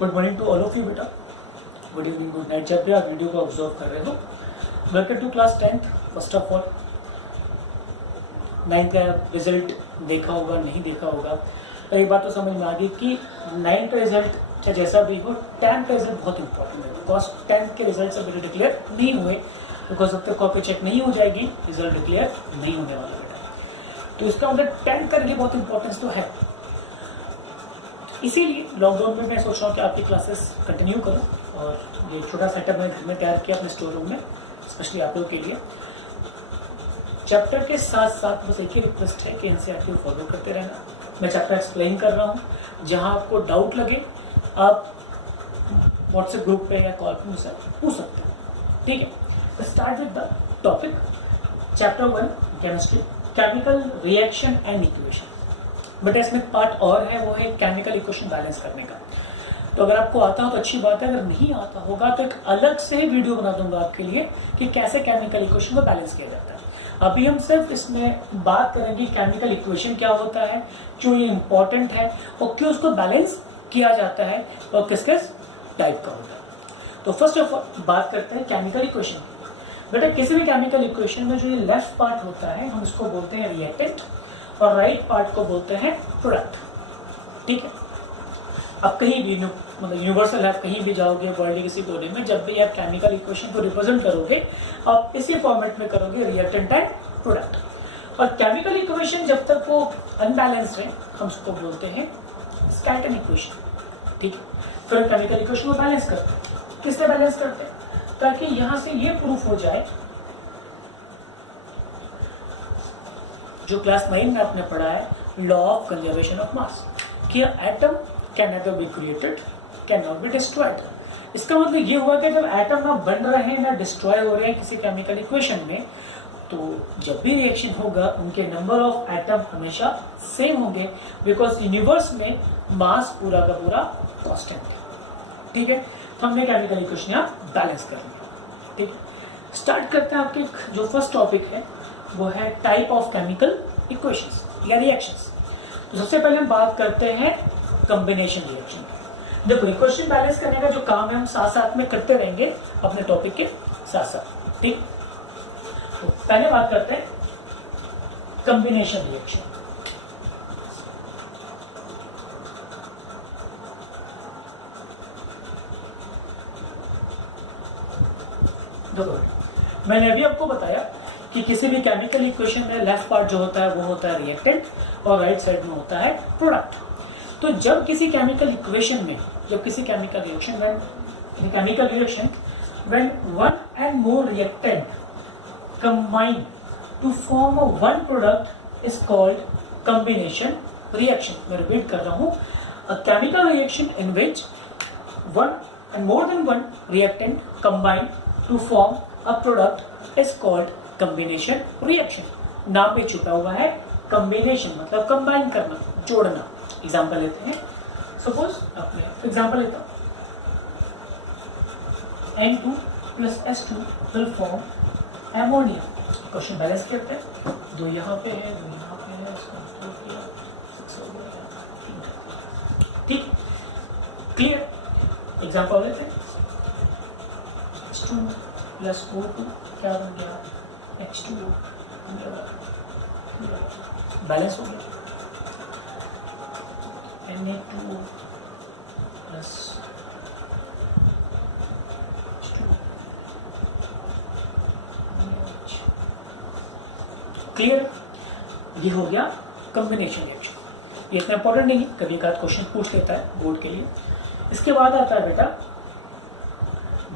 Good morning to all of you बेटा, good evening, good night. जब भी आप वीडियो को ऑब्जर्व कर रहे हो, welcome to class 10th। First of all 9th का रिजल्ट देखा होगा, नहीं देखा होगा, पर एक बात तो समझ में आ गई कि 9th का रिजल्ट चाहे जैसा भी हो, 10th का रिजल्ट बहुत इंपॉर्टेंट है। बिकॉज 10th के रिजल्ट से मेरे डिक्लेयर नहीं हुए, बिकॉज अब तक कॉपी चेक नहीं हो जाएगी, रिजल्ट डिक्लेयर नहीं होने वाला बेटा। तो इसका मतलब 10th का लिए बहुत इंपॉर्टेंस तो है। इसीलिए लॉकडाउन में मैं सोच रहा हूँ कि आपकी क्लासेस कंटिन्यू करूँ, और ये छोटा सेटअप मैंने घर में तैयार किया अपने स्टोर रूम में, स्पेशली आप लोगों के लिए। चैप्टर के साथ साथ बस एक ही रिक्वेस्ट है कि एनसीईआरटी को फॉलो करते रहना। मैं चैप्टर एक्सप्लेन कर रहा हूँ, जहाँ आपको डाउट लगे आप व्हाट्सएप ग्रुप पे या कॉल पे मुझसे पूछ सकते हैं, ठीक है। Start with the topic. Chapter 1 chemistry, chemical reaction and equation. But इसमें पार्ट और है, वो है केमिकल इक्वेशन बैलेंस करने का। तो अगर आपको आता हो तो अच्छी बात है, अगर नहीं आता होगा तो एक अलग से वीडियो बना दूंगा आपके लिए कि कैसे केमिकल इक्वेशन को बैलेंस किया जाता है। अभी हम सिर्फ इसमें बात करेंगे केमिकल इक्वेशन क्या होता है, क्यों ये इंपॉर्टेंट है और क्यों उसको बैलेंस किया जाता है और किस किस टाइप का होता है। तो फर्स्ट ऑफ ऑल बात करते हैं केमिकल इक्वेशन। बेटा किसी भी केमिकल इक्वेशन में जो ये लेफ्ट पार्ट होता है हम इसको बोलते हैं रिएक्टेंट, और राइट पार्ट को बोलते हैं प्रोडक्ट, ठीक है। अब कहीं भी मतलब यूनिवर्सल है, आप कहीं भी जाओगे वर्ल्ड के किसी कोने में, जब भी आप केमिकल इक्वेशन को रिप्रेजेंट करोगे आप इसी फॉर्मेट में करोगे, रिएक्टेंट एंड प्रोडक्ट। और केमिकल इक्वेशन जब तक वो अनबैलेंस्ड है हम उसको बोलते हैं स्कैटर्न इक्वेशन, ठीक है। फिर केमिकल इक्वेशन को बैलेंस करते हैं। किससे बैलेंस करते हैं? ताकि यहां से ये प्रूफ हो जाए, जो क्लास 9 में आपने पढ़ा है, law of conservation of mass, कि atom can neither be created can not be destroyed. इसका मतलब ये हुआ कि जब एटम ना बन रहे हैं ना डिस्ट्रॉय हो रहे हैं किसी केमिकल इक्वेशन में, तो जब भी रिएक्शन होगा उनके नंबर ऑफ एटम हमेशा सेम होंगे, बिकॉज यूनिवर्स में मास पूरा का पूरा कांस्टेंट है, ठीक है। तो हमने केमिकल इक्वेशन यहाँ बैलेंस कर लिया, ठीक है। स्टार्ट करते हैं। आपके जो फर्स्ट टॉपिक है वो है टाइप ऑफ केमिकल इक्वेशंस या रिएक्शंस। तो सबसे पहले हम बात करते हैं कॉम्बिनेशन रिएक्शन। देखो इक्वेशन बैलेंस करने का जो काम है हम साथ साथ में करते रहेंगे अपने टॉपिक के साथ साथ, ठीक। तो पहले बात करते हैं कॉम्बिनेशन रिएक्शन। देखो मैंने अभी आपको बताया कि किसी भी केमिकल इक्वेशन में लेफ्ट पार्ट जो होता है वो होता है रिएक्टेंट और राइट साइड में होता है प्रोडक्ट। तो जब किसी केमिकल इक्वेशन में, जब किसी chemical reaction when one and more reactant combine to form a one product is called combination reaction. मैं रिपीट कर रहा हूं, a chemical reaction in which one and more than one reactant combine to form a product is called combination reaction. नाम पे छुपा हुआ है combination, मतलब कंबाइन करना, जोड़ना। एग्जांपल लेते हैं, सपोज अपने एग्जांपल लेता हूं, N2 plus S2 will form ammonia. Question balance करते हैं, दो यहाँ पे है, दो यहाँ पे है, इसको किया 6 हो गया, ठीक, क्लियर। एग्जांपल लेते हैं, H2 प्लस O2 क्या बन गया, H2O, बैलेंस हो गया। Na2 plus clear. ये हो गया कॉम्बिनेशन रिएक्शन। ये इतना इंपॉर्टेंट नहीं है, कभी एक आध क्वेश्चन पूछ लेता है बोर्ड के लिए। इसके बाद आता है बेटा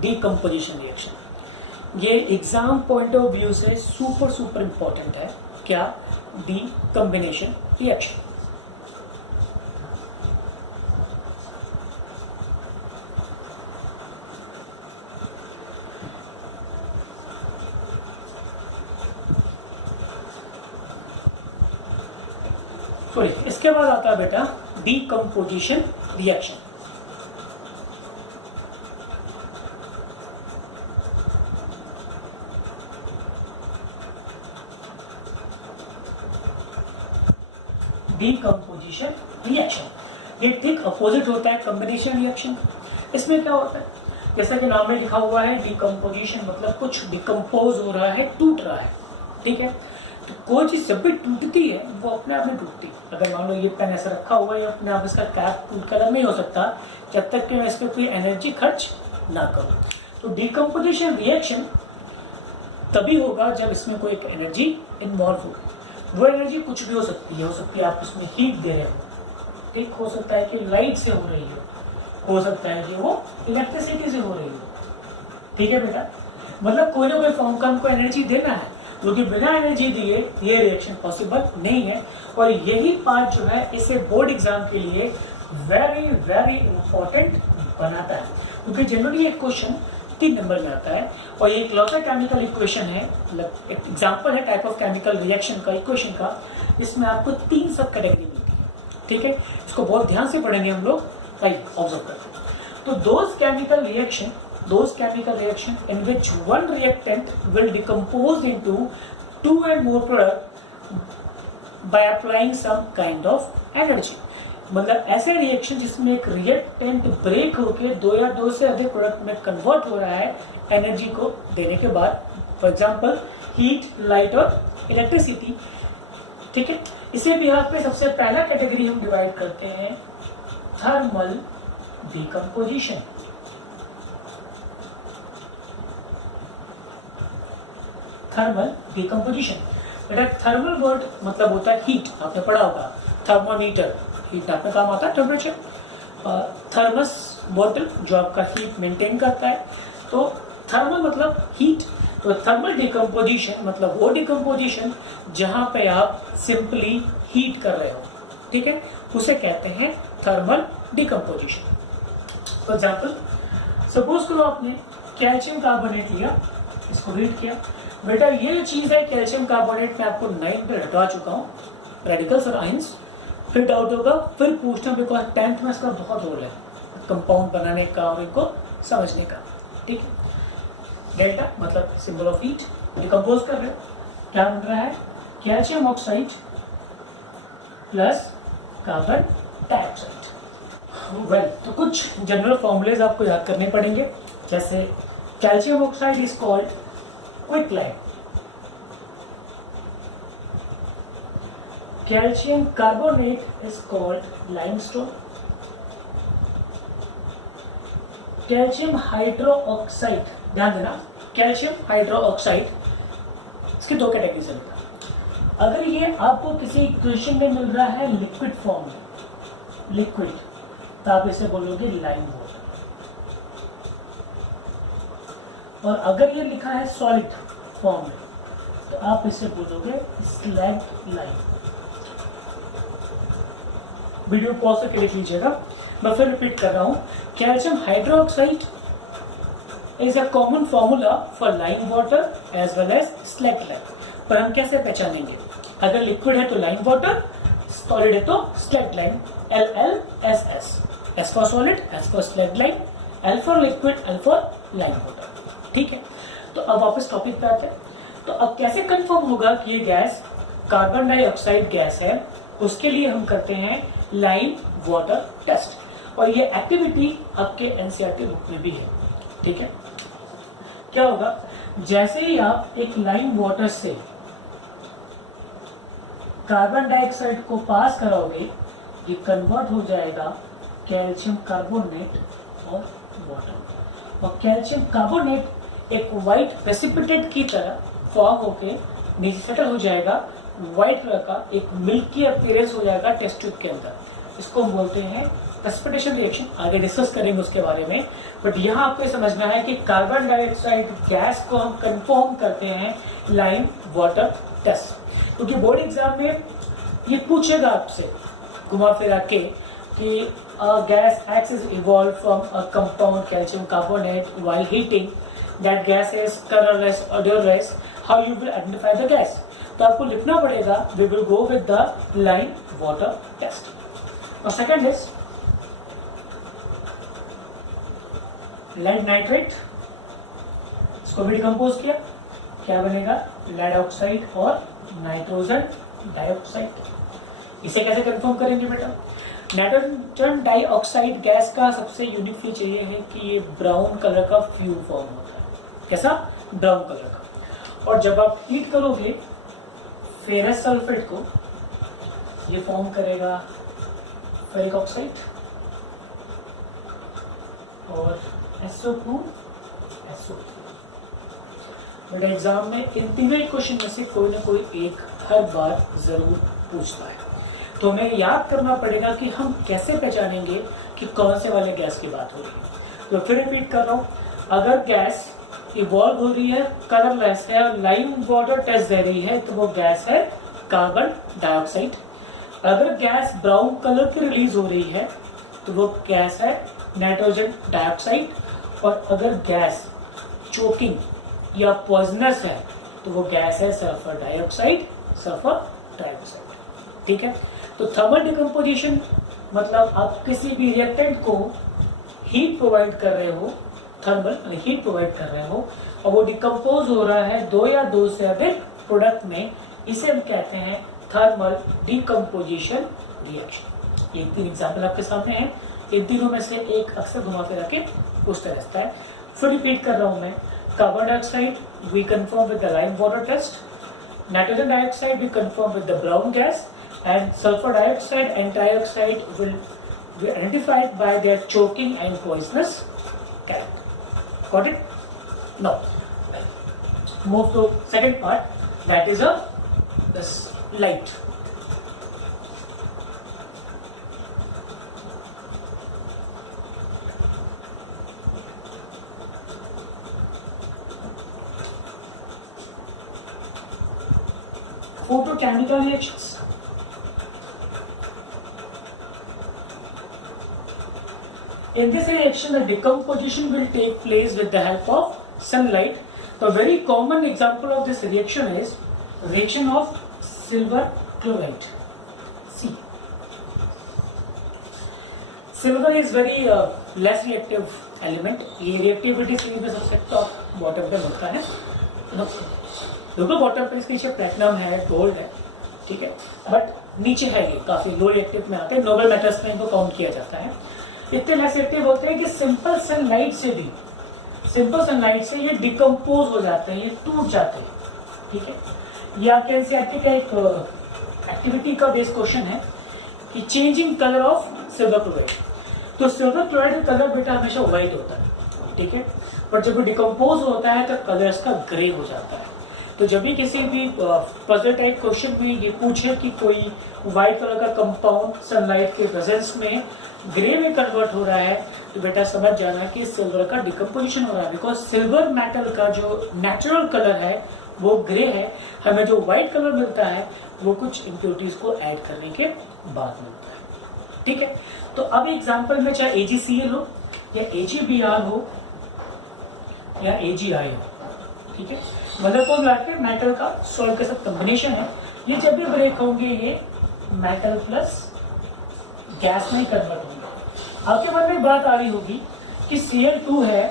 डीकम्पोजिशन रिएक्शन। ये एग्जाम पॉइंट ऑफ व्यू से सुपर इंपॉर्टेंट है। क्या? डीकम्बिनेशन रिएक्शन। सॉरी, इसके बाद आता है बेटा डीकम्पोजिशन रिएक्शन। Decomposition reaction. ये ठीक अपोजिट होता है कॉम्बिनेशन रिएक्शन। इसमें क्या होता है, जैसा कि नाम में लिखा हुआ है डिकम्पोजिशन, मतलब कुछ डिकम्पोज हो रहा है, टूट रहा है, ठीक है। तो कोई चीज जब भी टूटती है वो अपने आप नहीं टूटती। अगर मान लो ये पेन ऐसा रखा हुआ है, अपने आप इसका कैप टूट कर अलग नहीं हो सकता जब तक कि मैं इस पर कोई एनर्जी खर्च ना करूं। तो डिकम्पोजिशन रिएक्शन तभी होगा जब इसमें कोई एक एनर्जी इन्वॉल्व होगी। वो एनर्जी कुछ भी हो सकती है, आप उसमें हीट दे रहे हो, ठीक, हो सकता है कि लाइट से हो रही हो सकता है कि वो इलेक्ट्रिसिटी से हो रही हो, ठीक है बेटा। मतलब कोई ना कोई फॉर्म का हमको एनर्जी देना है, क्योंकि बिना एनर्जी दिए ये रिएक्शन पॉसिबल नहीं है। और यही पार्ट जो है इसे बोर्ड एग्जाम के लिए वेरी वेरी इंपॉर्टेंट बनाता है, क्योंकि जनरली एक क्वेश्चन 3 नंबर में आता है और ये एक लौता केमिकल इक्वेशन है, एक एग्जांपल है टाइप ऑफ केमिकल रिएक्शन का, इक्वेशन का, इसमें आपको 3 सब कैटेगरी मिलती है, ठीक है। इसको बहुत ध्यान से पढ़ेंगे हम लोग, राइट, ऑब्जर्व करते हैं। तो those chemical reaction in which one reactant will decompose into 2 and more product by applying some kind of energy। मतलब ऐसे रिएक्शन जिसमें एक रिएक्टेंट ब्रेक होके 2 या 2 से अधिक प्रोडक्ट में कन्वर्ट हो रहा है एनर्जी को देने के बाद, फॉर एग्जांपल हीट, लाइट और इलेक्ट्रिसिटी, ठीक है। इसे भी यहाँ पे सबसे पहला कैटेगरी हम डिवाइड करते हैं थर्मल डिकम्पोजिशन। थर्मल डिकम्पोजिशन, बेटा थर्मल वर्ड मतलब होता है हीट, आपने पढ़ा होगा, थर्मोमीटर हीट नापने काम आता है, टेम्परेचर, थर्मस बोतल जो आपका हीट मेंटेन करता है। तो थर्मल मतलब हीट, तो थर्मल डिकम्पोजिशन मतलब वो डिकम्पोजिशन जहां पे आप सिंपली हीट कर रहे हो, ठीक है, उसे कहते हैं thermal decomposition. For example, suppose करो आपने कैल्शियम कार्बोनेट लिया, इसको हीट किया। बेटा ये जो चीज है कैल्शियम कार्बोनेट में आपको 9 पे हटा चुका हूँ, रेडिकल्स और आयंस, फिर डाउट होगा, फिर पूछना, बिकॉज 10th में इसका बहुत रोल है कंपाउंड बनाने का और इनको समझने का, ठीक है। डेल्टा मतलब सिंबल ऑफ हीट, डिकम्पोज कर रहे हो, क्या बन रहा है, calcium oxide plus carbon dioxide. Well, तो कुछ जनरल फॉर्मूलेज आपको याद करने पड़ेंगे, जैसे calcium oxide is called quicklime, calcium carbonate is called limestone, calcium hydroxide, ध्यान देना, कैल्शियम हाइड्रोक्साइड, इसकी 2 कैटेगरी से मिलता है। अगर ये आपको किसी इक्वेशन में मिल रहा है लिक्विड फॉर्म में, लिक्विड, तो आप इसे बोलोगे लाइम वाटर, और अगर ये लिखा है सॉलिड फॉर्म में तो आप इसे बोलोगे स्लैग लाइम। वीडियो पॉज करके लिख लीजिएगा, मैं फिर रिपीट कर रहा हूं, calcium hydroxide is a common formula for lime water as well as slag lime. पर हम कैसे पहचानेंगे, अगर लिक्विड है तो लाइम वाटर, सॉलिड है तो slag lime, LLSS, S for solid, S for slag lime, L for liquid, L for lime water, ठीक है। तो अब वापस टॉपिक पे आते हैं। तो अब कैसे कंफर्म होगा कि ये गैस कार्बन डाइऑक्साइड गैस है, उसके लिए हम करते हैं लाइम वाटर टेस्ट, और ये एक्टिविटी आपके एनसीईआरटी बुक में भी है, ठीक है। क्या होगा, जैसे ही आप एक लाइम वाटर से कार्बन डाइऑक्साइड को पास कराओगे, ये कन्वर्ट हो जाएगा कैल्शियम कार्बोनेट और वाटर, और कैल्शियम कार्बोनेट एक व्हाइट प्रेसिपिटेट की तरह फॉर्म होके नीचे सेटल हो जाएगा, व्हाइट कलर का एक मिल्की अपीयरेंस हो जाएगा टेस्ट ट्यूब के अंदर। इसको हम बोलते हैं प्रेसिपिटेशन रिएक्शन, आगे डिस्कस करेंगे उसके बारे में। बट यहाँ आपको समझना है कि कार्बन डाइऑक्साइड गैस को हम कंफर्म करते हैं लाइम वाटर टेस्ट, क्योंकि बोर्ड एग्जाम में ये पूछेगा आपसे घुमा फिरा के कि gas X is evolved from a compound calcium carbonate while heating, that gas is colorless, odorless, how you will identify the gas? तो आपको लिखना पड़ेगा, we will go with the lime water test. और second is lead nitrate, इसको भी decompose किया, क्या बनेगा, लेड ऑक्साइड और नाइट्रोजन डाइऑक्साइड। इसे कैसे कंफर्म करेंगे बेटा, नाइट्रोजन डाइऑक्साइड गैस का सबसे यूनिक फीचर ये है कि ये ब्राउन कलर का फ्यूम फॉर्म होता है। कैसा? ब्राउन कलर का। और जब आप हीट करोगे फेरस सल्फेट को, ये फॉर्म करेगा फेरिक ऑक्साइड और SO2 बट एग्जाम में इन तीनों क्वेश्चन में से कोई ना कोई एक हर बार जरूर पूछता है। तो हमें याद करना पड़ेगा कि हम कैसे पहचानेंगे कि कौन से वाले गैस की बात हो रही है। तो फिर रिपीट कर रहा हूं, अगर गैस इवॉल्व हो रही है, कलरलेस है और लाइम वाटर टेस्ट दे रही है तो वो गैस है कार्बन डाइऑक्साइड। अगर गैस ब्राउन कलर की रिलीज हो रही है तो वो गैस है नाइट्रोजन डाइऑक्साइड। और अगर गैस चोकिंग या पॉइजनस है तो वो गैस है सल्फर डाइऑक्साइड। ठीक है। तो थर्मल डिकम्पोजिशन मतलब आप किसी भी रिएक्टेंट को हीट प्रोवाइड कर रहे हो, थर्मल हीट प्रोवाइड कर रहे हो और वो डिकम्पोज हो रहा है दो या दो से अधिक प्रोडक्ट में, इसे हम कहते हैं थर्मल डिकम्पोजिशन रिएक्शन। ये 3 एग्जाम्पल आपके सामने हैं। इन तीनों में से एक अक्सर घुमा फिरा के पूछता रहता है। फिर रिपीट कर रहा हूं मैं, carbon dioxide we confirm with the lime water test, nitrogen dioxide we confirm with the brown gas, and sulfur dioxide and trioxide will be identified by their choking and poisonous character. Got it? Now, move to second part, that is this light. Photochemical reactions. In this reaction, the decomposition will take place with the help of sunlight. The very common example of this reaction is reaction of silver chloride. See, silver is very less reactive element. ये reactivity screen पे सबसे top bottom पे मिलता है। बिल्कुल bottom पे इसके नीचे प्लेटिनम है, गोल्ड है, ठीक है, बट नीचे है ये काफी लो रिएक्टिव में आते हैं। नोबल मेटल्स में इनको काउंट किया जाता है। इतने लेस एक्टिव होते हैं कि सिंपल सनलाइट से ये डिकम्पोज हो जाते हैं, ये टूट जाते हैं। ठीक है, ये आपके एनसीईआरटी का एक एक्टिविटी का बेस क्वेश्चन है कि changing colour of silver chloride. तो सिल्वर क्लोराइड का कलर बेटा हमेशा व्हाइट होता है, ठीक है, पर जब वो डिकम्पोज होता है तो कलर इसका ग्रे हो जाता है। तो जब भी किसी भी पजल टाइप क्वेश्चन में ये पूछे कि कोई व्हाइट कलर का कंपाउंड सनलाइट के प्रेजेंस में ग्रे में कन्वर्ट हो रहा है तो बेटा समझ जाना कि सिल्वर का डिकम्पोजिशन हो रहा है, बिकॉज सिल्वर मेटल का जो नेचुरल कलर है वो ग्रे है। हमें जो व्हाइट कलर मिलता है वो कुछ इम्प्योरिटीज को ऐड करने के बाद मिलता है। ठीक है, तो अब एग्जाम्पल में चाहे AgCl हो या AgBr हो या AgI हो, ठीक है, मतलब को मिला के मेटल का सॉल्ट के साथ कॉम्बिनेशन है। ये जब भी ब्रेक होंगे ये मेटल प्लस गैस में कन्वर्ट होंगे। आपके मन में एक बात आ रही होगी कि Cl2 है,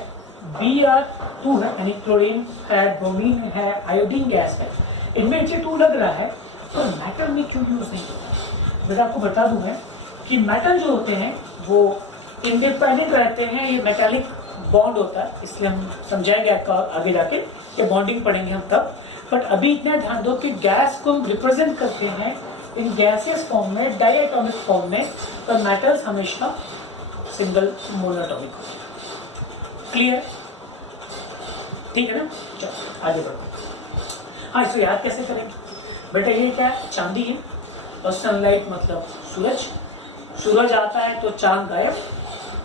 Br2 है, यानी क्लोरीन है, ब्रोमीन है, आयोडीन गैस है, इनमें H2 लग रहा है, तो मेटल में क्यों यूज नहीं होता? बेटा आपको बता दूं मैं कि मेटल जो होते हैं वो इंडिपेंडेंट रहते हैं, ये मेटालिक बॉन्ड होता है, इसलिए हम समझाएंगे आपका आगे जाके कि बॉन्डिंग पढ़ेंगे हम तब। बट अभी इतना ध्यान दो कि गैस को रिप्रेजेंट करते हैं इन गैसियस फॉर्म में, डायटोमिक फॉर्म में, तो मेटल्स हमेशा सिंगल मोनोटॉमिक होते हैं। क्लियर? ठीक है ना? चलो आगे बढ़ो। हाँ, इसको याद कैसे करेंगे बेटा? ये क्या है? चांदी है और सनलाइट मतलब सूरज। सूरज आता है तो चांद गायब,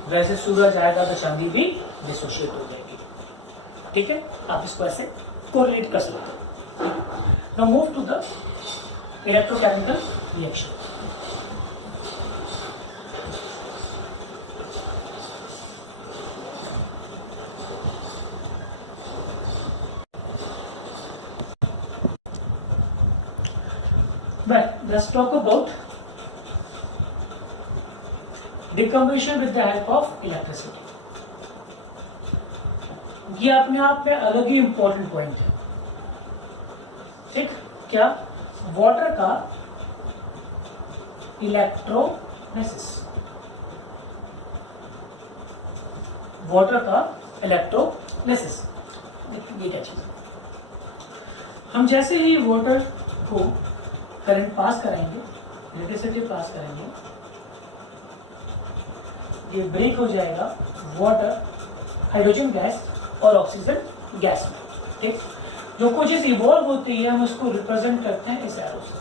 वैसे सूरज आएगा तो चांदी भी डिसोशिएट हो जाएगी। ठीक है, आप इसको ऐसे कोरिलेट कर सकते हो। Now move to the electrochemical reaction. Well, let's talk about decomposition with the help of electricity. ये अपने आप में अलग ही इंपॉर्टेंट पॉइंट है। ठीक, क्या? वाटर का इलेक्ट्रोलिसिस। वाटर का इलेक्ट्रोलिसिस। देखिए ये क्या चीज है, हम जैसे ही वाटर को करंट पास कराएंगे, इलेक्ट्रिसिटी पास करेंगे, ये ब्रेक हो जाएगा वाटर, हाइड्रोजन गैस और ऑक्सीजन गैस में। ठीक, जो कोई चीज इवॉल्व होती है हम उसको रिप्रेजेंट करते हैं इस एरो से,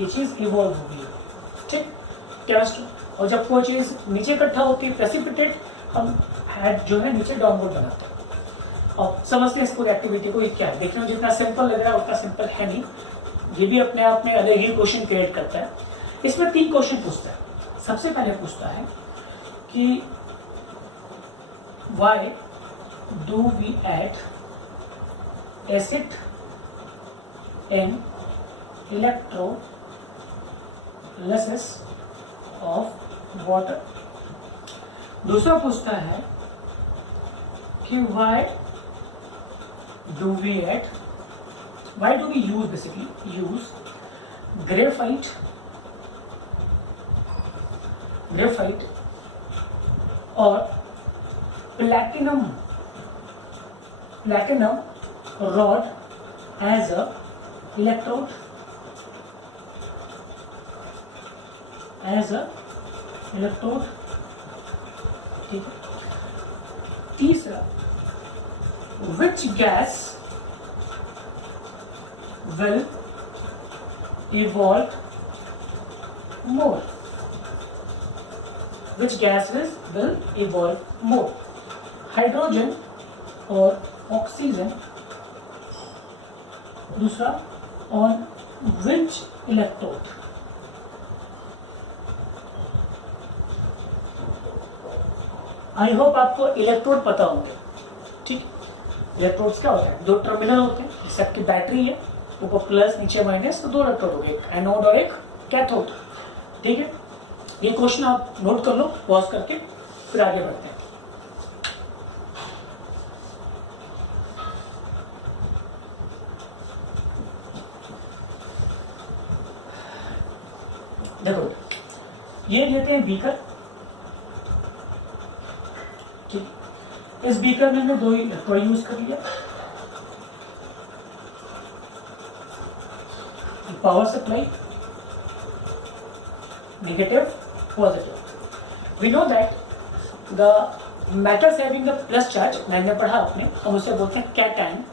ये चीज इवॉल्व हो गई है। ठीक, केमिस्ट्री। और जब कोई चीज नीचे इकट्ठा होती है प्रेसिपिटेट, हम हेड जो है नीचे डाउनवर्ड बनाते हैं। और समझते हैं इस पूरी एक्टिविटी को, ये क्या है। देखने में जितना सिंपल लग रहा है उतना सिंपल है नहीं, ये भी अपने आप में अलग ही क्वेश्चन क्रिएट करता है। इसमें 3 क्वेश्चन पूछता है। सबसे पहले पूछता है कि why do we add acid in electrolysis of water। दूसरा पूछता है कि why do we use graphite और platinum rod as a electrode, ठीक है। तीसरा, which gas will evolve more? Which gases will evolve more? Hydrogen और ऑक्सीजन। दूसरा, on which electrode? I hope आपको इलेक्ट्रोड पता होंगे। ठीक, इलेक्ट्रोड्स क्या होते हैं? 2 टर्मिनल होते हैं, जैसे आपकी बैटरी है, ऊपर प्लस नीचे माइनस, तो 2 इलेक्ट्रोड हो गए, एक एनोड और एक कैथोड। ठीक है, ये क्वेश्चन आप नोट कर लो पॉज करके, फिर आगे बढ़ते हैं। देखो, ये लेते हैं बीकर। ठीक, इस बीकर में हमने 2 इलेक्ट्रोड यूज कर लिया। Power supply negative positive. We know that the metals having the plus charge, मैंने पढ़ा आपने, हम उसे बोलते हैं कैटायन।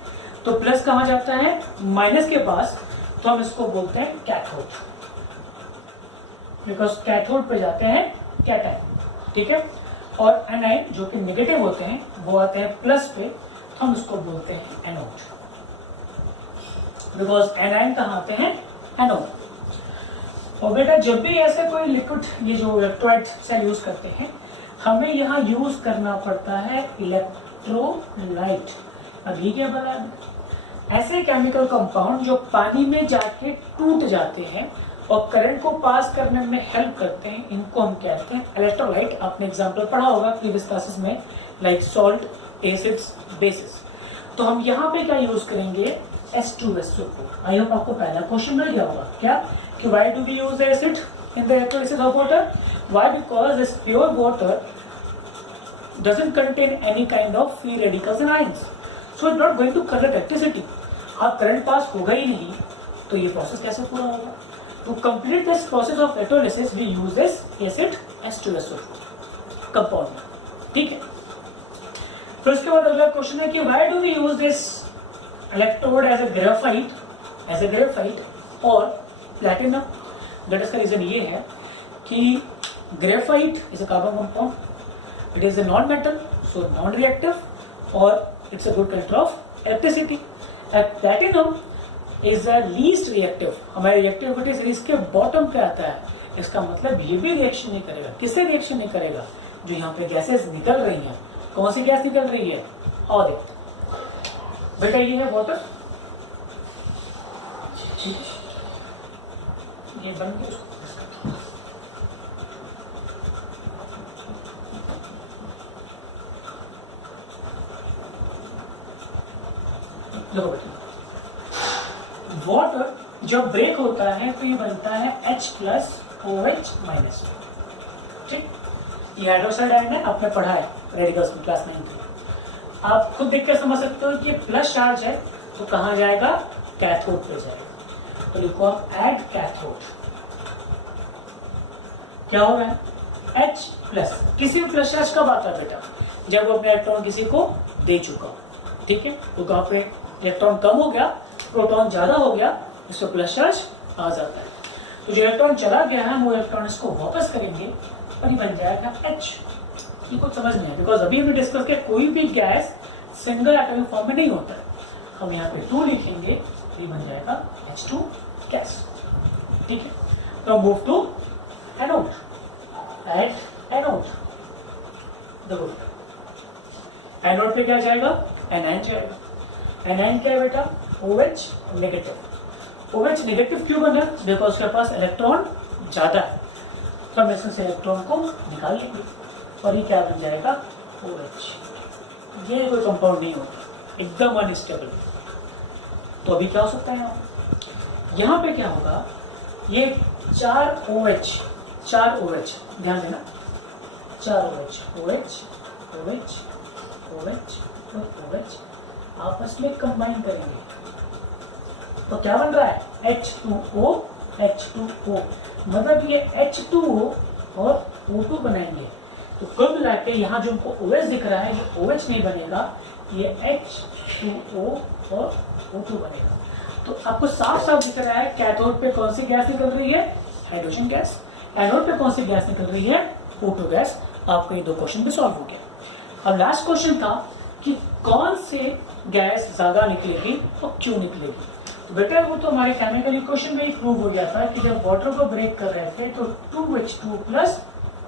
तो प्लस कहाँ जाता है? माइनस के पास, तो हम इसको बोलते हैं कैथोड, बिकॉज कैथोड पे जाते हैं कैटायन। ठीक है, और एनाइन जो कि नेगेटिव होते हैं वो आते हैं प्लस पे, तो हम उसको बोलते हैं एनोड, बिकॉज एनाइन कहाँ आते हैं? एनोड। और बेटा जब भी ऐसे कोई लिक्विड, ये जो इलेक्ट्रोलाइट सेल यूज करते हैं, हमें यहाँ यूज करना पड़ता है इलेक्ट्रोलाइट। अब ये क्या बता, ऐसे केमिकल कंपाउंड जो पानी में जाके टूट जाते हैं और करंट को पास करने में हेल्प करते हैं, इनको हम कहते हैं इलेक्ट्रोलाइट। आपने एग्जांपल पढ़ा होगा प्रीवियस क्लासेस में, लाइक सॉल्ट, एसिड्स, बेसिस। तो हम यहाँ पे क्या यूज करेंगे? H2SO4। आई होप आपको पहला क्वेश्चन मिल गया होगा क्या, कि why do we use acid in the electrolysis of water? Why? Because this pure water doesn't contain any kind of free radicals and ions, so it's not going to conduct electricity। आप current pass होगा ही नहीं, तो ये process कैसे पूरा होगा? To complete this process of electrolysis, we use this acid H2SO4 compound। ठीक है, फिर उसके बाद अगला क्वेश्चन है कि why do we use this electrode as a graphite और platinum? दैट इसका रीजन ये है कि graphite is a carbon compound, it is a non-metal, so non-reactive, और it's a good conductor of electricity। And platinum is the least reactive, हमारे reactivity series के bottom पे आता है। इसका मतलब ये भी रिएक्शन नहीं करेगा। किससे रिएक्शन नहीं करेगा? जो यहाँ पे गैसेस निकल रही हैं। कौन सी गैस निकल रही है? और देखते बेटा, ये है वाटर। ठीक है, ये बन गया। देखो बेटा, वाटर जब ब्रेक होता है तो ये बनता है H+OH-। ठीक, ये हाइड्रोक्साइड आयन है, आपने पढ़ा है। रेडिकल्स में क्लास 9 में। आप खुद देख कर समझ सकते हो कि ये प्लस चार्ज है तो कहाँ जाएगा, कैथोड पे जाएगा। तो लिखो आप एट कैथोड। क्या हो रहा है, H प्लस। किसी भी प्लस चार्ज कब आता है बेटा, जब वो अपने इलेक्ट्रॉन किसी को दे चुका हो, ठीक है। तो कहाँ पे इलेक्ट्रॉन कम हो गया, प्रोटॉन ज्यादा हो गया, इसको प्लस चार्ज आ जाता है। तो जो इलेक्ट्रॉन चला गया है वो इलेक्ट्रॉन इसको वापस करेंगे और ये बन जाएगा H। ये कुछ समझ नहीं है, बिकॉज अभी हमने डिस्कस किया कोई भी गैस सिंगल एटॉमिक फॉर्म में नहीं होता है। हम यहाँ पे 2 लिखेंगे, ये बन जाएगा H2 गैस, ठीक है। तो move to anode, at anode. देखो एनोड पे क्या जाएगा, एनायन जाएगा। एनायन क्या है बेटा, OH नेगेटिव। OH नेगेटिव क्यों बना, बिकॉज उसके पास इलेक्ट्रॉन ज्यादा है, तो हम इसमें से इलेक्ट्रॉन को निकाल लेंगे और ये क्या बन जाएगा, OH। ये कोई कंपाउंड नहीं होता, एकदम अनस्टेबल। तो अभी क्या हो सकता है, यहाँ पे क्या होगा, ये 4 OH, ध्यान देना, 4 OH और OH आपस में कंबाइन करेंगे तो क्या बन रहा है, H2O, मतलब ये H2O और O2 बनाएंगे। तो कुल मिला के यहाँ जो हमको OH दिख रहा है, ये OH नहीं बनेगा, ये H2O और O2 बनेगा। तो आपको साफ साफ दिख रहा है कैथोड पे कौन सी गैस निकल रही है, हाइड्रोजन गैस। एनोड पे कौन सी गैस निकल रही है, O2 गैस। आपका ये 2 क्वेश्चन भी सॉल्व हो गया। अब लास्ट क्वेश्चन था कि कौन से गैस ज्यादा निकलेगी और क्यों निकलेगी। तो बेटा वो तो हमारे केमिकल इक्वेशन में ही प्रूव हो गया था कि जब वाटर को ब्रेक कर रहे थे तो 2H2 प्लस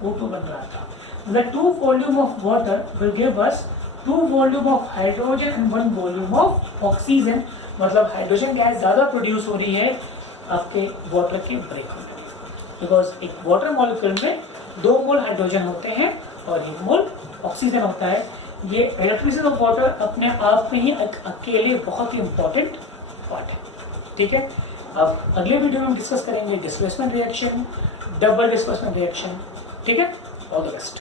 O2 बन रहा था। The 2 volume of water will give us 2 volume of hydrogen and 1 volume of oxygen। मतलब हाइड्रोजन गैस ज्यादा प्रोड्यूस हो रही है आपके वाटर के ब्रेक होने में, बिकॉज एक वाटर मॉलिक्यूल में 2 मोल हाइड्रोजन होते हैं और 1 मोल ऑक्सीजन होता है। ये इलेक्ट्रिसिटी ऑफ वाटर अपने आप में ही अकेले बहुत ही इंपॉर्टेंट पार्ट है, ठीक है। अब अगले वीडियो में हम डिस्कस करेंगे displacement reaction, double displacement reaction, ठीक है। All the best.